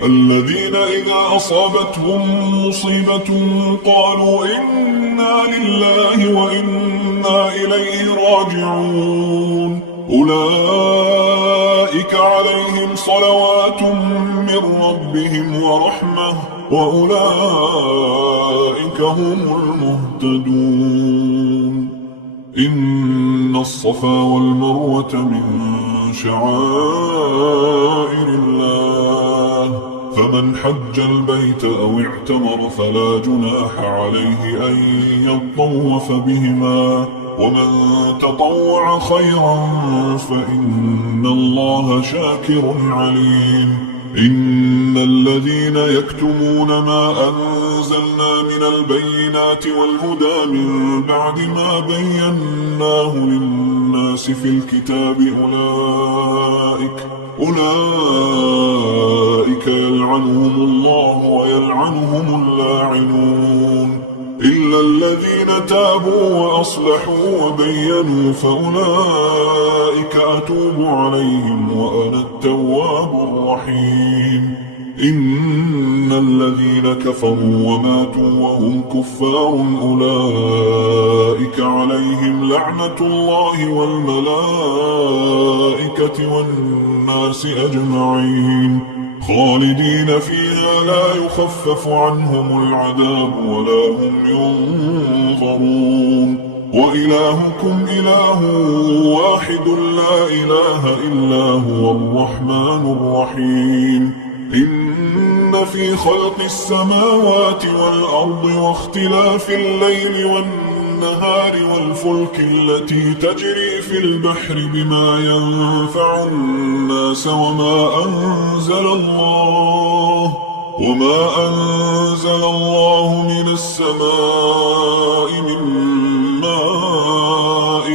الذين إذا أصابتهم مصيبة قالوا إنا لله وإنا إليه راجعون أولئك عليهم صلوات من ربهم ورحمة وأولئك هم المهتدون إن الصفا والمروة من شعائر الله فمن حج البيت أو اعتمر فلا جناح عليه أن يطوف بهما ومن تطوع خيرا فإن الله شاكر عليم إن الذين يكتمون ما أنزلنا من البينات والهدى من بعد ما بيناه للناس في الكتاب أولئك يلعنهم الله ويلعنهم اللاعنون إلا الذين تابوا وأصلحوا وبينوا فأولئك وأتوب عليهم وأنا التواب الرحيم. إن الذين كفروا وماتوا وهم كفار أولئك عليهم لعنة الله والملائكة والناس أجمعين خالدين فيها لا يخفف عنهم العذاب ولا هم ينظرون. وإلهكم إله واحد لا إله إلا هو الرحمن الرحيم. إن في خلق السماوات والأرض واختلاف الليل والنهار والفلك التي تجري في البحر بما ينفع الناس وما أنزل الله من السماء من ماء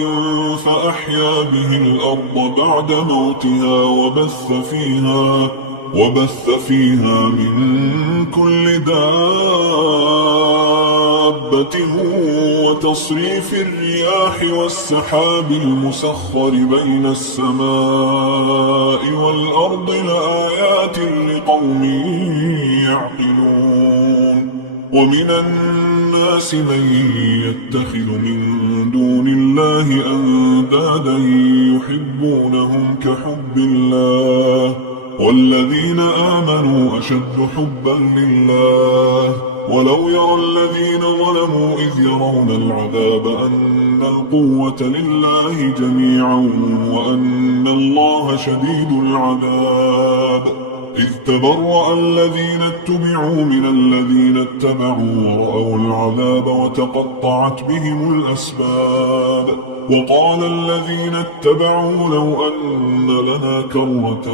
فأحيا به الأرض بعد موتها وبث فيها من كل دابة وتصريف الرياح والسحاب المسخر بين السماء والأرض لآيات لقوم يعقلون. ومن الناس من يتخذ من دون الله أندادا يحبونهم كحب الله والذين آمنوا أشد حبا لله. ولو يرى الذين ظلموا إذ يرون العذاب أن القوة لله جميعا وأن الله شديد العذاب. إذ تبرأ الذين اتبعوا من الذين اتبعوا ورأوا العذاب وتقطعت بهم الأسباب. وقال الذين اتبعوا لو أن لنا كرة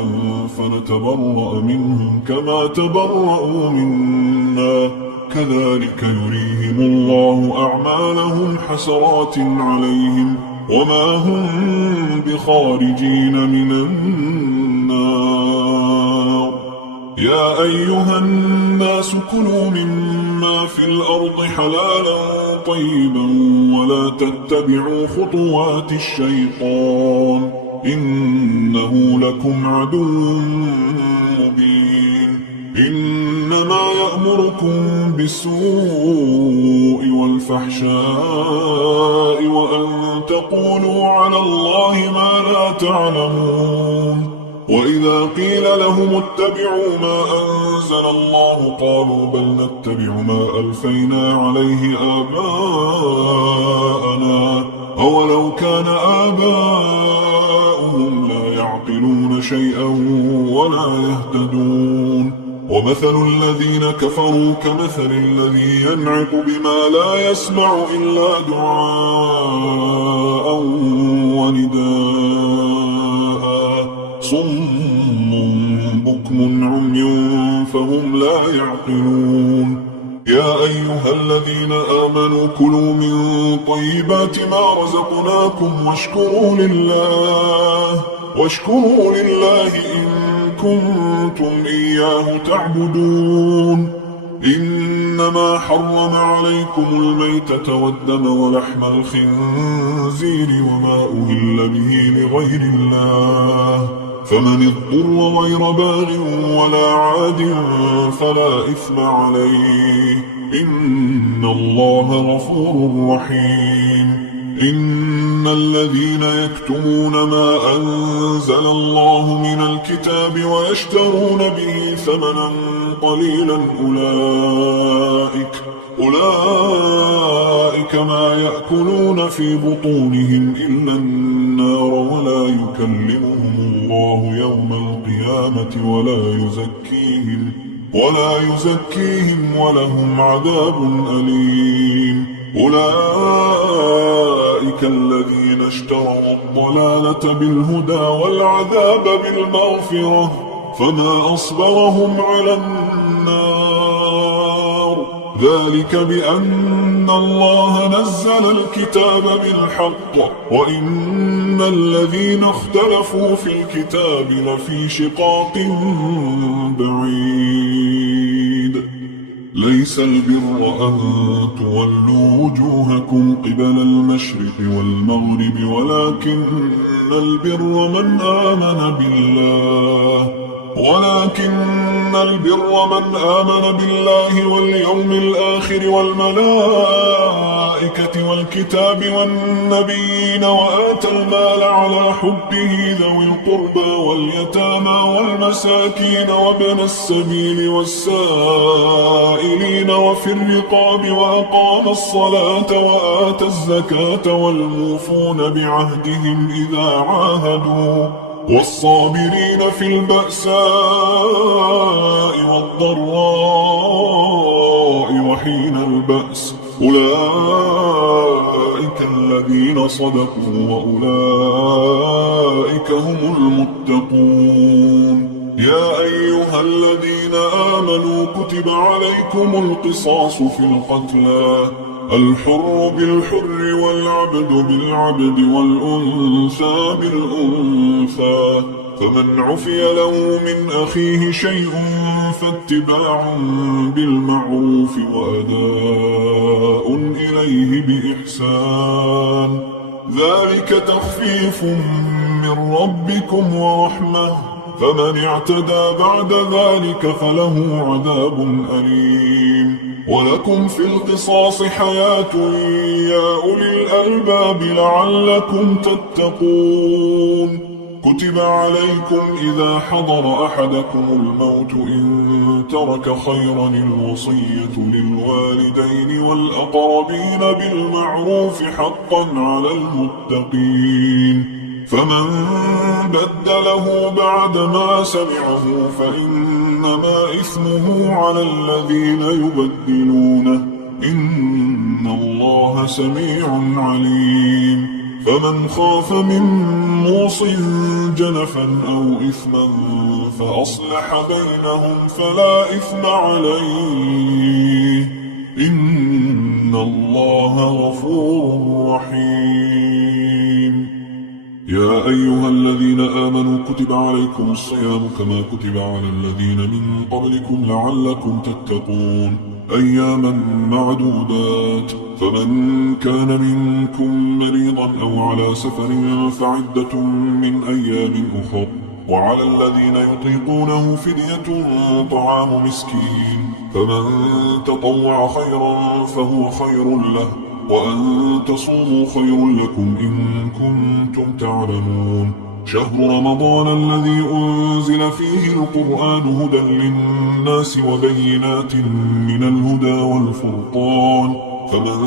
فنتبرأ منهم كما تبرأوا منا كذلك يريهم الله أعمالهم حسرات عليهم وما هم بخارجين من النار. يا أيها الناس كلوا مما في الأرض حلالا طيبا ولا تتبعوا خطوات الشيطان إنه لكم عدو مبين. إنما يأمركم بالسوء والفحشاء وأن تقولوا على الله ما لا تعلمون. وإذا قيل لهم اتبعوا ما أنزل الله قالوا بل نتبع ما ألفينا عليه آباءنا أولو كان آباؤهم لا يعقلون شيئا ولا يهتدون. ومثل الذين كفروا كمثل الذي ينعق بما لا يسمع إلا دعاء ونداء صم بكم عمي فهم لا يعقلون. يا أيها الذين آمنوا كلوا من طيبات ما رزقناكم واشكروا لله إن كنتم إياه تعبدون. إنما حرم عليكم الميتة والدم ولحم الخنزير وما أهل به لغير الله فمن اضطر غير باغ ولا عاد فلا إثم عليه إن الله غفور رحيم. إن الذين يكتمون ما أنزل الله من الكتاب ويشترون به ثمنا قليلا أولئك ما يأكلون في بطونهم إلا النار ولا يكلمهم الله يوم القيامة ولا يزكيهم ولهم عذاب أليم. أولئك الذين اشتروا الضلالة بالهدى والعذاب بالمغفرة فما أصبرهم على النار ذلك بأن الله نزل الكتاب بالحق وإن الذين اختلفوا في الكتاب لفي شقاق بعيد. ليس البر أن تولوا وجوهكم قبل المشرق والمغرب ولكن البر من آمن بالله واليوم الآخر والملائكة والكتاب والنبيين وآتى المال على حبه ذوي القربى واليتامى والمساكين وابن السبيل والسائلين وفي الرقاب وأقام الصلاة وآتى الزكاة والموفون بعهدهم إذا عاهدوا والصابرين في البأساء والضراء وحين البأس أولئك الذين صدقوا وأولئك هم المتقون. يا أيها الذين آمنوا كتب عليكم القصاص في القتلى الحر بالحر والعبد بالعبد والأنثى بالأنثى فمن عفي له من أخيه شيء فاتباع بالمعروف وأداء إليه بإحسان ذلك تخفيف من ربكم ورحمة فمن اعتدى بعد ذلك فله عذاب أليم. ولكم في القصاص حياة يا أولي الألباب لعلكم تتقون. كتب عليكم إذا حضر أحدكم الموت إن ترك خيرا الوصية للوالدين والأقربين بالمعروف حقا على المتقين فمن بدله بعدما سمعه فإنما إثمه على الذين يبدلونه إن الله سميع عليم. فمن خاف من موص جنفا أو إثما فأصلح بينهم فلا إثم عليه إن الله غفور رحيم. يا أيها الذين آمنوا كتب عليكم الصيام كما كتب على الذين من قبلكم لعلكم تتقون أياما معدودات فمن كان منكم مريضا أو على سفر فعدة من أيام أخر وعلى الذين يطيقونه فدية طعام مسكين فمن تطوع خيرا فهو خير له وأن تصوموا خير لكم إن كنتم تعلمون. شهر رمضان الذي أنزل فيه القرآن هدى للناس وبينات من الهدى والفرقان فمن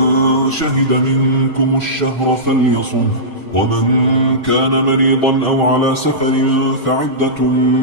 شهد منكم الشهر فليصم ومن كان مريضا أو على سفر فعدة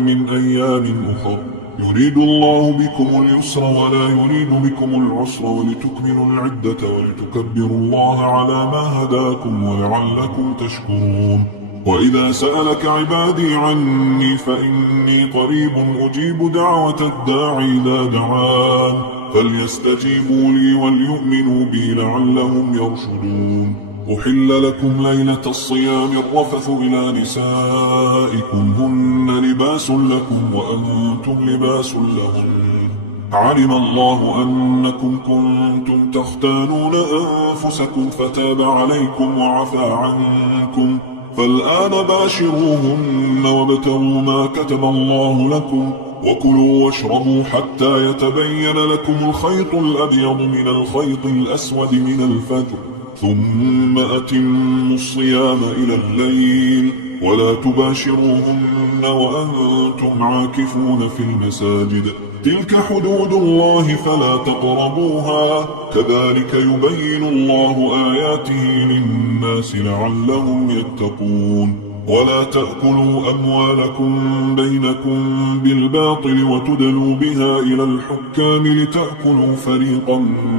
من أيام أخر يريد الله بكم اليسر ولا يريد بكم العسر ولتكملوا العدة ولتكبروا الله على ما هداكم ولعلكم تشكرون. وإذا سألك عبادي عني فإني قريب أجيب دعوة الداعي إذا دعان فليستجيبوا لي وليؤمنوا بي لعلهم يرشدون. أحل لكم ليلة الصيام الرفث إلى نسائكم هن لباس لكم وأنتم لباس لهن علم الله أنكم كنتم تختانون أنفسكم فتاب عليكم وعفى عنكم فالآن باشروهن وابتغوا ما كتب الله لكم وكلوا واشربوا حتى يتبين لكم الخيط الأبيض من الخيط الأسود من الفجر ثم أتموا الصيام إلى الليل ولا تباشروهن وأنتم عاكفون في المساجد تلك حدود الله فلا تقربوها كذلك يبين الله آياته للناس لعلهم يتقون. ولا تأكلوا أموالكم بينكم بالباطل وتدلوا بها إلى الحكام لتأكلوا فريقا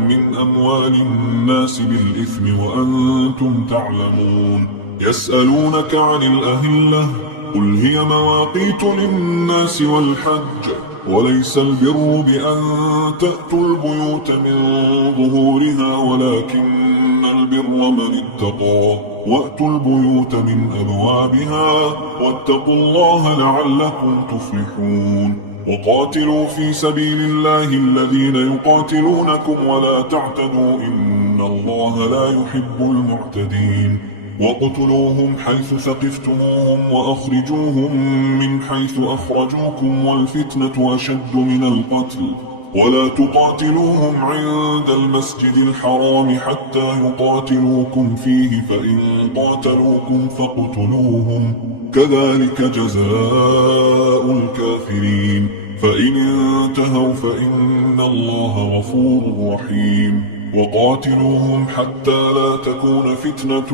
من أموال الناس بالإثم وأنتم تعلمون. يسألونك عن الأهلة قل هي مواقيت للناس والحج وليس البر بأن تأتوا البيوت من ظهورها ولكن البر من اتقى وأتوا البيوت من أبوابها واتقوا الله لعلكم تفلحون. وقاتلوا في سبيل الله الذين يقاتلونكم ولا تعتدوا إن الله لا يحب المعتدين. وَاقْتُلُوهُمْ حَيْثُ ثَقِفْتُمُوهُمْ وَأَخْرِجُوهُمْ مِنْ حَيْثُ أَخْرَجُوكُمْ وَالْفِتْنَةُ أَشَدُّ مِنَ الْقَتْلِ وَلَا تُقَاتِلُوهُمْ عِندَ الْمَسْجِدِ الْحَرَامِ حَتَّى يُقَاتِلُوكُمْ فِيهِ فَإِنْ قَاتَلُوكُمْ فَاقْتُلُوهُمْ كَذَلِكَ جَزَاءُ الْكَافِرِينَ فَإِنِ انْتَهَوْا فَإِنَّ اللَّهَ غَفُورٌ رَحِيمٌ وَقَاتِلُوهُمْ حَتَّى لَا تَكُونَ فِتْنَةٌ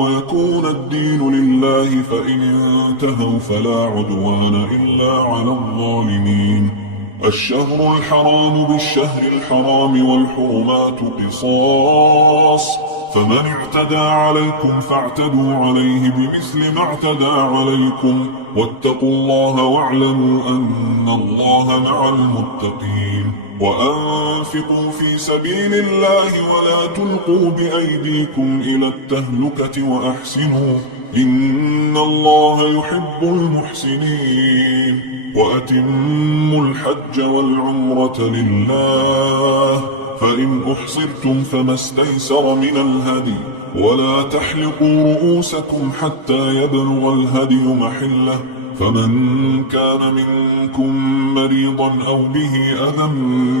وَيَكُونَ الدِّينُ لِلَّهِ فَإِنِ انْتَهَوْا فَلَا عُدْوَانَ إِلَّا عَلَى الظَّالِمِينَ الشهر الحرام بالشهر الحرام والحرمات قصاص فمن اعتدى عليكم فاعتدوا عليه بمثل ما اعتدى عليكم واتقوا الله واعلموا أن الله مع المتقين وأنفقوا في سبيل الله ولا تلقوا بأيديكم إلى التهلكة وأحسنوا إن الله يحب المحسنين وأتموا الحج والعمرة لله فإن أحصرتم فما استيسر من الهدي ولا تحلقوا رؤوسكم حتى يبلغ الهدي محله فمن كان منكم مريضا أو به أذى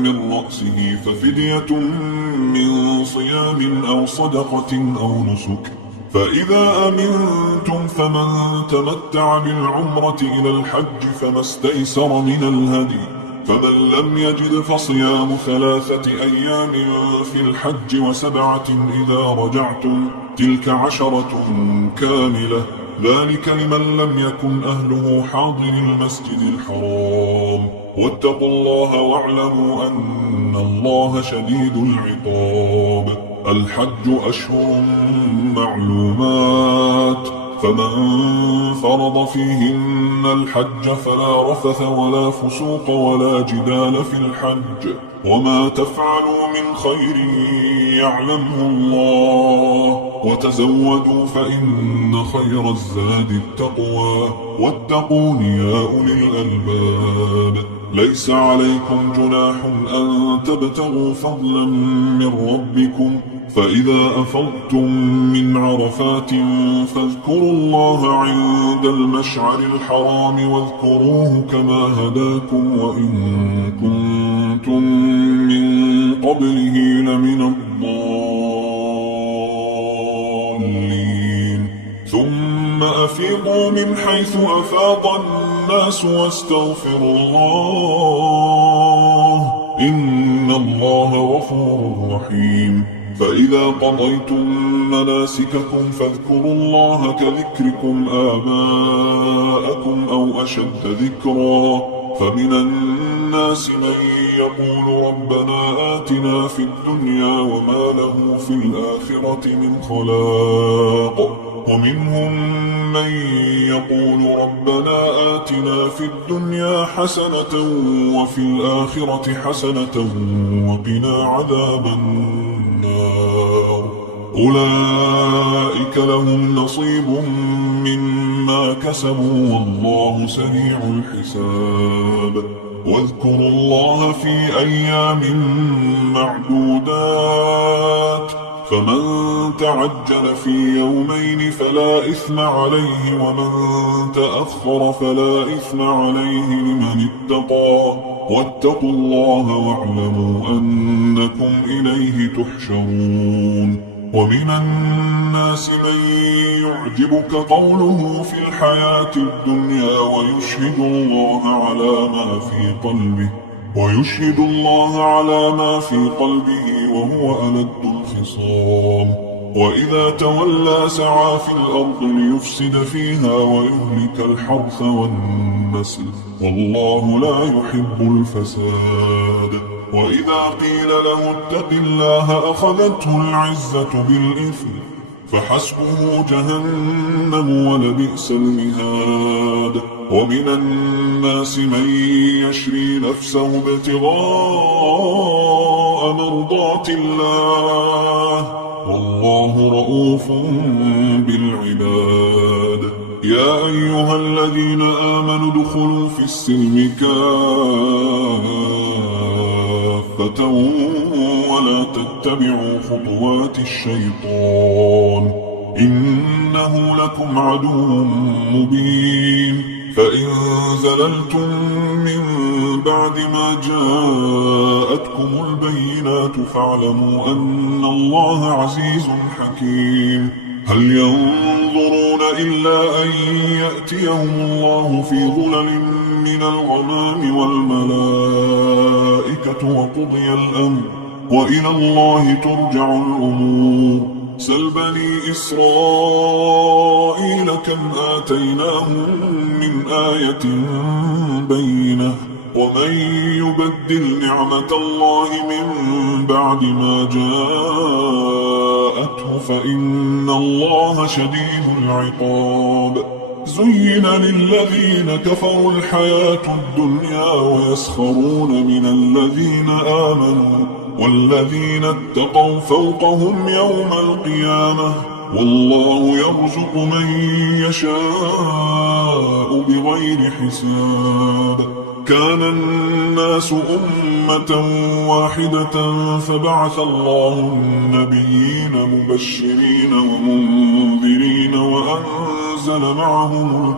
من رأسه ففدية من صيام أو صدقة أو نسك فإذا أمنتم فمن تمتع بالعمرة إلى الحج فما استيسر من الهدي فمن لم يجد فصيام 3 أيام في الحج و7 إذا رجعتم تلك 10 كاملة ذلك لمن لم يكن أهله حاضر المسجد الحرام واتقوا الله واعلموا أن الله شديد العقاب الحج أشهر معلومات فمن فرض فيهن الحج فلا رفث ولا فسوق ولا جدال في الحج وما تفعلوا من خير يعلمه الله وتزودوا فإن خير الزاد التقوى واتقون يا أولي الألباب ليس عليكم جناح أن تبتغوا فضلا من ربكم فإذا أفضتم من عرفات فاذكروا الله عند المشعر الحرام واذكروه كما هداكم وإن كنتم من قبله لمن الضالين ثم أفيضوا من حيث أفاض الناس واستغفروا الله إن الله غفور رحيم فإذا قضيتم مناسككم فاذكروا الله كذكركم آباءكم أو أشد ذكرا فمن الناس من يقول ربنا آتنا في الدنيا وما له في الآخرة من خلاق ومنهم من يقول ربنا آتنا في الدنيا حسنة وفي الآخرة حسنة وقنا عذاب النار أولئك لهم نصيب مما كسبوا والله سريع الحساب واذكروا الله في أيام معدودات فمن تعجل في يومين فلا إثم عليه ومن تأخر فلا إثم عليه لمن اتقى واتقوا الله واعلموا أنكم إليه تحشرون ومن الناس من يعجبك قوله في الحياة الدنيا ويشهد الله على ما في قلبه وهو ألد الخصام وإذا تولى سعى في الأرض ليفسد فيها ويهلك الحرث والنسل والله لا يحب الفساد وإذا قيل له اتق الله أخذته العزة بالإثم فحسبه جهنم ولبئس المهاد ومن الناس من يشري نفسه ابتغاء مرضات الله والله رؤوف بالعباد يا أيها الذين آمنوا ادخلوا في السلم كافة ولا تتبعوا خطوات الشيطان إنه لكم عدو مبين فإن زللتم من بعد ما جاءتكم البينات فاعلموا أن الله عزيز حكيم هل ينظرون إلا أن يأتيهم الله في ظلل من الغمام والملائكة وقضي الأمر وإلى الله ترجع الأمور سل بني إسرائيل كم آتيناهم من آية بينة ومن يبدل نعمة الله من بعد ما جاءته فإن الله شديد العقاب زين للذين كفروا الحياة الدنيا ويسخرون من الذين آمنوا والذين اتقوا فوقهم يوم القيامة والله يرزق من يشاء بغير حساب كان الناس أمة واحدة فبعث الله النبيين مبشرين ومنذرين وأنزل معهم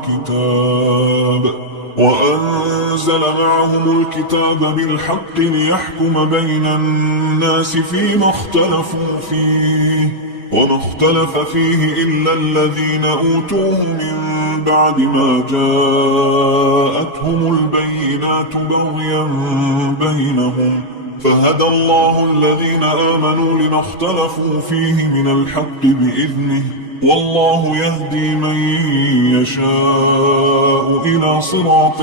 الكتاب بالحق ليحكم بين الناس فيما اختلفوا فيه وما اختلف فيه إلا الذين أوتوه من بعد ما جاءتهم البينات بغيا بينهم فهدى الله الذين آمنوا لما اختلفوا فيه من الحق بإذنه والله يهدي من يشاء إلى صراط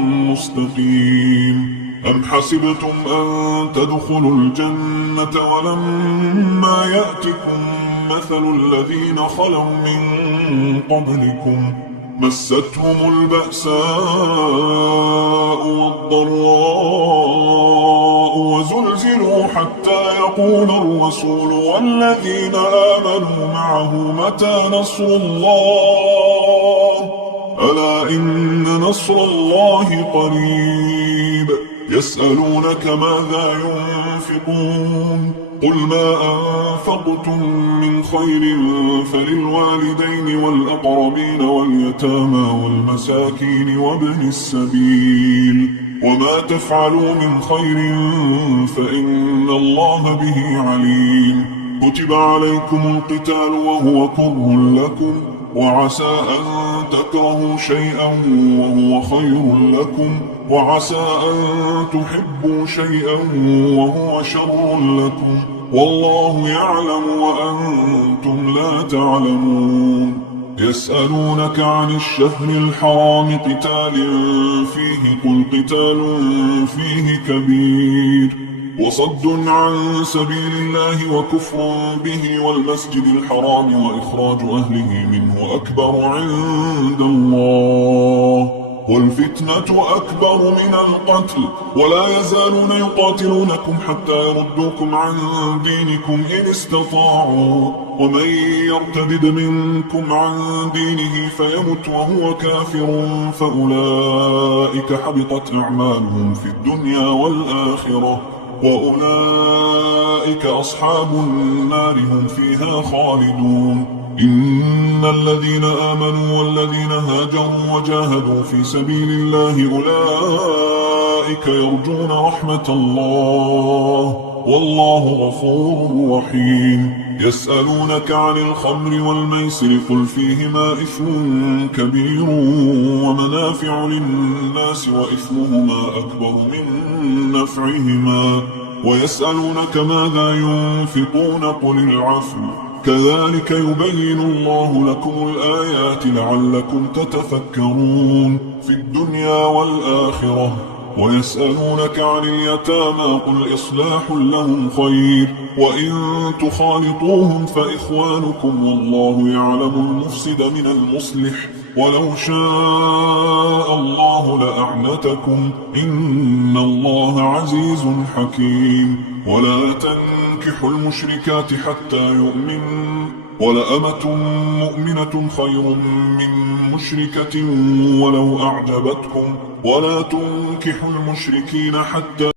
مستقيم أم حسبتم أن تدخلوا الجنة ولما يأتكم مثل الذين خلوا من قبلكم مستهم البأساء والضراء وزلزلوا حتى يقول الرسول والذين آمنوا معه متى نصر الله ألا إن نصر الله قريب يسألونك ماذا ينفقون قل ما أنفقتم من خير فللوالدين والأقربين واليتامى والمساكين وابن السبيل وما تفعلوا من خير فإن الله به عليم كتب عليكم القتال وهو كره لكم وعسى أن تكرهوا شيئا وهو خير لكم وعسى أن تحبوا شيئا وهو شر لكم والله يعلم وأنتم لا تعلمون يسألونك عن الشهر الحرام قتال فيه قل قتال فيه كبير وصد عن سبيل الله وكفر به والمسجد الحرام وإخراج أهله منه أكبر عند الله والفتنة أكبر من القتل ولا يزالون يقاتلونكم حتى يردوكم عن دينكم إن استطاعوا ومن يرتد منكم عن دينه فيمت وهو كافر فأولئك حبطت أعمالهم في الدنيا والآخرة وأولئك أصحاب النار هم فيها خالدون إن الذين آمنوا والذين هاجروا وجاهدوا في سبيل الله أولئك يرجون رحمة الله والله غفور رحيم يسألونك عن الخمر والميسر قل فيهما إثم كبير ومنافع للناس وإثمهما أكبر من نفعهما ويسألونك ماذا ينفقون قل العفو كذلك يبين الله لكم الآيات لعلكم تتفكرون في الدنيا والآخرة ويسألونك عن اليتامى قل إصلاح لهم خير وإن تخالطوهم فإخوانكم والله يعلم المفسد من المصلح ولو شاء الله لأعنتكم إن الله عزيز حكيم ولا تنكحوا المشركات حتى يؤمن ولأمة مؤمنة خير من مشركة ولو أعجبتكم ولا تنكحوا المشركين حتى